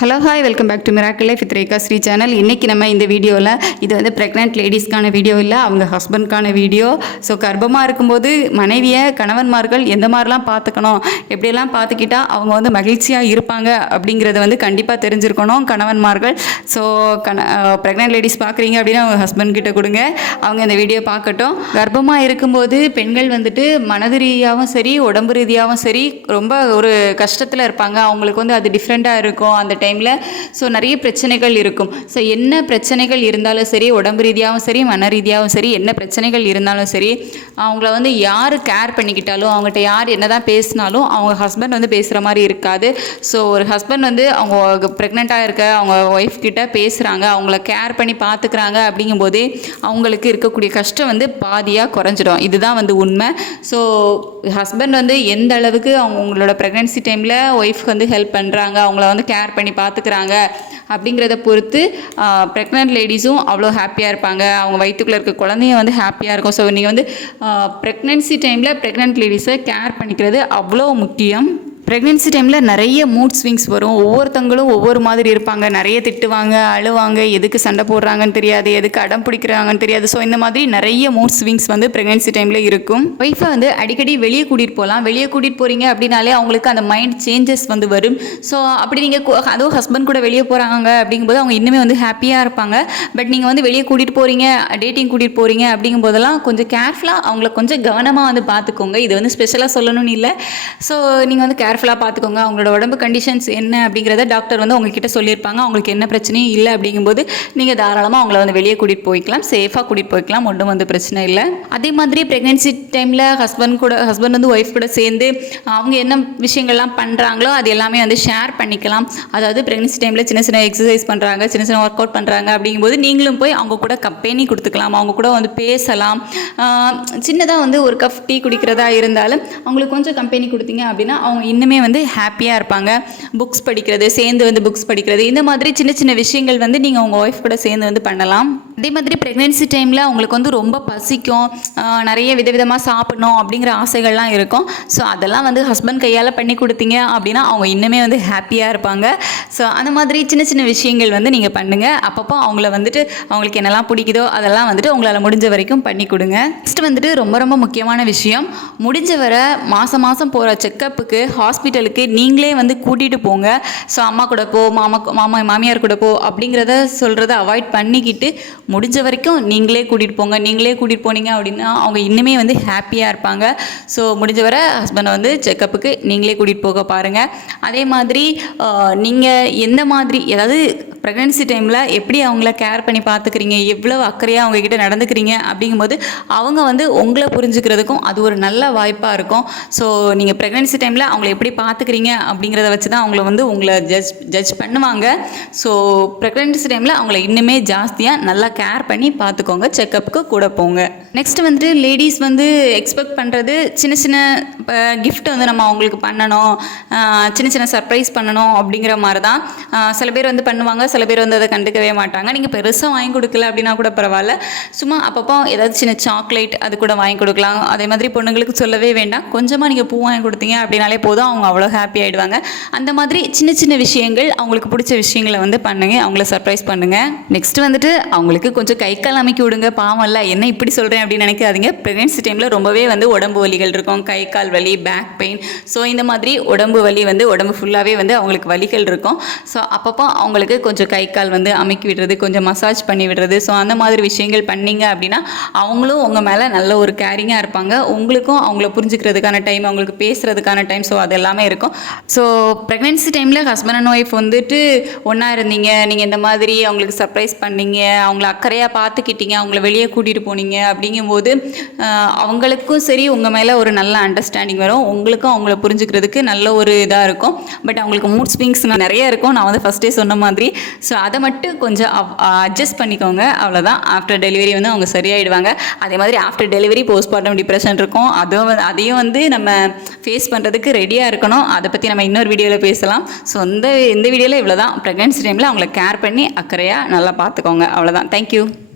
Hello hi welcome back to miracle life Rekha Sri channel இன்றைக்கி நம்ம இந்த வீடியோவில் இது வந்து ப்ரெக்னென்ட் லேடிஸ்க்கான வீடியோ இல்லை அவங்க ஹஸ்பண்ட்கான வீடியோ. ஸோ கர்ப்பமாக இருக்கும்போது மனைவியை கணவன்மார்கள் எந்த மாதிரிலாம் பார்த்துக்கணும் எப்படியெல்லாம் பார்த்துக்கிட்டா அவங்க வந்து மகிழ்ச்சியாக இருப்பாங்க அப்படிங்கிறத வந்து கண்டிப்பாக தெரிஞ்சிருக்கணும் கணவன்மார்கள். ஸோ கண ப்ரெக்னென்ட் லேடிஸ் பார்க்குறீங்க அப்படின்னா அவங்க ஹஸ்பண்ட் கிட்ட கொடுங்க. அவங்க இந்த வீடியோ பார்க்கட்டும் கர்ப்பமாக இருக்கும்போது பெண்கள் வந்துட்டு மனது ரீதியாகவும் சரி உடம்பு ரீதியாகவும் சரி ரொம்ப ஒரு கஷ்டத்தில் இருப்பாங்க. அவங்களுக்கு வந்து அது டிஃப்ரெண்ட்டாக இருக்கும். அந்த டைம் டைமில் ஸோ நிறைய பிரச்சனைகள் இருக்கும். ஸோ என்ன பிரச்சனைகள் இருந்தாலும் சரி உடம்பு ரீதியாகவும் சரி மன ரீதியாகவும் சரி என்ன பிரச்சனைகள் இருந்தாலும் சரி அவங்கள வந்து யார் கேர் பண்ணிக்கிட்டாலும் அவங்ககிட்ட யார் என்ன தான் பேசினாலும் அவங்க ஹஸ்பண்ட் வந்து பேசுகிற மாதிரி இருக்காது. ஸோ ஒரு ஹஸ்பண்ட் வந்து அவங்க ப்ரெக்னெண்ட்டாக இருக்க அவங்க ஒய்ஃப் கிட்ட பேசுகிறாங்க அவங்கள கேர் பண்ணி பார்த்துக்கிறாங்க அப்படிங்கும்போதே அவங்களுக்கு இருக்கக்கூடிய கஷ்டம் வந்து பாதியாக குறைஞ்சிடும். இதுதான் வந்து உண்மை. ஸோ ஹஸ்பண்ட் வந்து எந்த அளவுக்கு அவங்க உங்களோட ப்ரெக்னென்சி டைமில் ஒய்ஃப் வந்து ஹெல்ப் பண்ணுறாங்க அவங்கள வந்து கேர் பண்ணி பார்த்துக்கிறாங்க அப்படிங்கிறத பொறுத்து ப்ரெக்னென்ட் லேடிஸும் அவ்வளோ ஹாப்பியாக இருப்பாங்க. அவங்க வயிற்றுக்குள்ளே இருக்க குழந்தையும் வந்து ஹாப்பியாக இருக்கும். ஸோ நீங்கள் வந்து ப்ரெக்னென்சி டைமில் ப்ரெக்னென்ட் லேடிஸை கேர் பண்ணிக்கிறது அவ்வளோ முக்கியம். ப்ரெக்னென்சி டைமில் நிறைய மூட் ஸ்விங்ஸ் வரும். ஒவ்வொருத்தங்களும் ஒவ்வொரு மாதிரி இருப்பாங்க. நிறைய திட்டுவாங்க அழுவாங்க. எதுக்கு சண்டை போடுறாங்கன்னு தெரியாது. எதுக்கு அடம் பிடிக்கிறாங்கன்னு தெரியாது. ஸோ இந்த மாதிரி நிறைய மூட் ஸ்விங்ஸ் வந்து ப்ரெக்னென்சி டைமில் இருக்கும். ஒய்ஃபை வந்து அடிக்கடி வெளியே கூட்டிகிட்டு போகலாம். வெளியே கூட்டிகிட்டு போகிறீங்க அப்படின்னாலே அவங்களுக்கு அந்த மைண்ட் சேஞ்சஸ் வந்து வரும். ஸோ அப்படி நீங்கள் அதுவும் ஹஸ்பண்ட் கூட வெளியே போகிறாங்க அப்படிங்கும்போது அவங்க இன்னுமே வந்து ஹாப்பியாக இருப்பாங்க. பட் நீங்கள் வந்து வெளியே கூட்டிகிட்டு போகிறீங்க டேட்டிங் கூட்டிகிட்டு போகிறீங்க அப்படிங்கும்போதெல்லாம் கொஞ்சம் கேர்ஃபுல்லாக அவங்கள கொஞ்சம் கவனமாக வந்து பார்த்துக்கோங்க. இது வந்து ஸ்பெஷலாக சொல்லணும்னு இல்லை. ஸோ நீங்கள் வந்து கேர்ஃபுல்லாக பார்த்துக்கோங்க. அவங்களோட உடம்பு கண்டிஷன்ஸ் என்ன அப்படிங்கிறத டாக்டர் வந்து உங்ககிட்ட சொல்லியிருப்பாங்க. அவங்களுக்கு என்ன பிரச்சனையும் இல்லை அப்படிங்கும்போது நீங்கள் தாராளமாக அவங்கள வந்து வெளியே கூட்டிகிட்டு போய்க்கலாம். சேஃபாக கூட்டிகிட்டு போய்க்கலாம். ஒன்றும் வந்து பிரச்சனை இல்லை. அதே மாதிரி ப்ரெக்னென்சி டைமில் ஹஸ்பண்ட் கூட ஹஸ்பண்ட் வந்து ஒய்ஃப் கூட சேர்ந்து அவங்க என்ன விஷயங்கள்லாம் பண்ணுறாங்களோ அது எல்லாமே வந்து ஷேர் பண்ணிக்கலாம். அதாவது ப்ரெக்னென்சி டைமில் சின்ன சின்ன எக்ஸசைஸ் பண்ணுறாங்க சின்ன சின்ன ஒர்க் அவுட் பண்ணுறாங்க அப்படிங்கும்போது நீங்களும் போய் அவங்க கூட கம்பெனி கொடுத்துக்கலாம். அவங்க கூட வந்து பேசலாம். சின்னதாக வந்து ஒரு கப் டீ குடிக்கிறதா இருந்தாலும் அவங்களுக்கு கொஞ்சம் கம்பெனி கொடுத்தீங்க அப்படின்னா அவங்க இன்னுமே வந்து ஹாப்பியாக இருப்பாங்க. புக்ஸ் படிக்கிறது சேர்ந்து வந்து புக்ஸ் படிக்கிறது இந்த மாதிரி சின்ன சின்ன விஷயங்கள் வந்து நீங்கள் உங்கள் ஒய்ஃப் கூட சேர்ந்து வந்து பண்ணலாம். அதே மாதிரி ப்ரெக்னென்சி டைமில் அவங்களுக்கு வந்து ரொம்ப பசிக்கும். நிறைய விதவிதமாக சாப்பிடணும் அப்படிங்கிற ஆசைகள்லாம் இருக்கும். ஸோ அதெல்லாம் வந்து ஹஸ்பண்ட் கையால் பண்ணி கொடுத்தீங்க அப்படின்னா அவங்க இன்னுமே வந்து ஹாப்பியாக இருப்பாங்க. ஸோ அந்த மாதிரி சின்ன சின்ன விஷயங்கள் வந்து நீங்கள் பண்ணுங்கள் அப்பப்போ அவங்கள வந்துட்டு அவங்களுக்கு என்னெல்லாம் பிடிக்குதோ அதெல்லாம் வந்துட்டு உங்களால் முடிஞ்ச வரைக்கும் பண்ணி கொடுங்க. நெக்ஸ்ட் வந்துட்டு ரொம்ப ரொம்ப முக்கியமான விஷயம். முடிஞ்ச வரை மாதம் மாதம் போகிற செக்கப்புக்கு ஹாஸ்பிட்டலுக்கு நீங்களே வந்து கூட்டிகிட்டு போங்க. ஸோ அம்மா கூட போ மாமா மாமா மாமியார் கூட போ அப்படிங்கிறத சொல்கிறத அவாய்ட் பண்ணிக்கிட்டு முடிஞ்ச வரைக்கும் நீங்களே கூட்டிகிட்டு போங்க நீங்களே கூட்டிகிட்டு போனீங்க அப்படின்னா அவங்க இன்னுமே வந்து ஹாப்பியாக இருப்பாங்க. ஸோ முடிஞ்ச வரை ஹஸ்பண்டை வந்து செக்கப்புக்கு நீங்களே கூட்டிகிட்டு போக பாருங்கள் அதே மாதிரி நீங்கள் எந்த மாதிரி ஏதாவது ப்ரெக்னென்சி டைமில் எப்படி அவங்கள கேர் பண்ணி பார்த்துக்கிறீங்க? எவ்வளோ அக்கறையாக அவங்கக்கிட்ட நடந்துக்கிறீங்க? அப்படிங்கும்போது அவங்க வந்து உங்களை புரிஞ்சுக்கிறதுக்கும் அது ஒரு நல்ல வாய்ப்பாக இருக்கும். ஸோ நீங்கள் ப்ரெக்னென்சி டைமில் அவங்கள எப்படி பார்த்துக்கிறீங்க? அப்படிங்கிறத வச்சு தான் அவங்கள வந்து உங்களை ஜட்ஜ் ஜட்ஜ் பண்ணுவாங்க. ஸோ ப்ரெக்னென்சி டைமில் அவங்கள இன்னுமே ஜாஸ்தியாக நல்லா கேர் பண்ணி பார்த்துக்கோங்க. செக்கப்புக்கு கூட போங்க. நெக்ஸ்ட் வந்துட்டு லேடிஸ் வந்து எக்ஸ்பெக்ட் பண்ணுறது சின்ன சின்ன கிஃப்ட் வந்து நம்ம அவங்களுக்கு பண்ணணும். சின்ன சின்ன சர்ப்ரைஸ் பண்ணணும் அப்படிங்கிற மாதிரி தான் சில பேர் வந்து பண்ணுவாங்க. சில பேர் வந்து அதை கண்டுக்கவே மாட்டாங்க. நீங்கள் பெருசாக வாங்கி கொடுக்கல அப்படின்னா கூட பரவாயில்ல. சும்மா அப்பப்போ ஏதாவது சின்ன சாக்லேட் அது கூட வாங்கி கொடுக்கலாம். அதே மாதிரி பொண்ணுங்களுக்கு சொல்லவே வேண்டாம். கொஞ்சமாக நீங்கள் பூ வாங்கி கொடுத்தீங்க அப்படின்னாலே போதும். அவங்க அவ்வளோ ஹாப்பி ஆகிடுவாங்க அந்த மாதிரி சின்ன சின்ன விஷயங்கள் அவங்களுக்கு பிடிச்ச விஷயங்களை வந்து பண்ணுங்க. அவங்கள சர்ப்ரைஸ் பண்ணுங்க. நெக்ஸ்ட் வந்துட்டு அவங்களுக்கு கொஞ்சம் கை கால் அமைக்கி விடுங்க. பாவம் இல்லை. என்ன இப்படி சொல்கிறேன் அப்படின்னு நினைக்காதீங்க. ப்ரெக்னென்சி டைமில் ரொம்பவே வந்து உடம்பு வலிகள் இருக்கும். கை கால் வலி பேக் பெயின் ஸோ இந்த மாதிரி உடம்பு வலி வந்து உடம்பு ஃபுல்லாகவே வந்து அவங்களுக்கு வலிகள் இருக்கும். ஸோ அப்பப்போ அவங்களுக்கு கொஞ்சம் கை கால் வந்து அமைக்கி விடுறது கொஞ்சம் மசாஜ் பண்ணி விடுறது. ஸோ அந்த மாதிரி விஷயங்கள் பண்ணீங்க அப்படின்னா அவங்களும் உங்கள் மேலே நல்ல ஒரு கேரிங்காக இருப்பாங்க. உங்களுக்கும் அவங்கள புரிஞ்சுக்கிறதுக்கான டைம் அவங்களுக்கு பேசுகிறதுக்கான டைம் ஸோ அது எல்லாமே இருக்கும். ஸோ ப்ரெக்னென்சி டைமில் ஹஸ்பண்ட் அண்ட் ஒய்ஃப் வந்துட்டு ஒன்றா இருந்தீங்க. நீங்கள் இந்த மாதிரி அவங்களுக்கு சர்ப்ரைஸ் பண்ணீங்க. அவங்கள அக்கறையாக பார்த்துக்கிட்டீங்க. அவங்கள வெளியே கூட்டிகிட்டு போனீங்க அப்படிங்கும்போது அவங்களுக்கும் சரி உங்கள் மேலே ஒரு நல்ல அண்டர்ஸ்டாண்டிங் வரும். உங்களுக்கும் அவங்கள புரிஞ்சுக்கிறதுக்கு நல்ல ஒரு இதாக இருக்கும். பட் அவங்களுக்கு மூட் ஸ்விங்ஸ் நிறைய இருக்கும். நான் வந்து ஃபஸ்ட்டே சொன்ன மாதிரி ஸோ அதை மட்டும் கொஞ்சம் அட்ஜஸ்ட் பண்ணிக்கோங்க. அவ்வளோதான் ஆஃப்டர் டெலிவரி வந்து அவங்க சரியாயிடுவாங்க. அதே மாதிரி ஆஃப்டர் டெலிவரி போஸ்ட்மார்ட்டம் டிப்ரெஷன் இருக்கும். அதுவும் வந்து- அதையும் வந்து நம்ம ஃபேஸ் பண்ணுறதுக்கு ரெடியாக இருக்கணும். அதை பற்றி நம்ம இன்னொரு வீடியோவில் பேசலாம். ஸோ இந்த இந்த வீடியோவில் இவ்வளோ தான் ப்ரெக்னென்சி டைமில் அவங்கள கேர் பண்ணி அக்கறையாக நல்லா பார்த்துக்கோங்க. அவ்வளோதான் தேங்க்யூ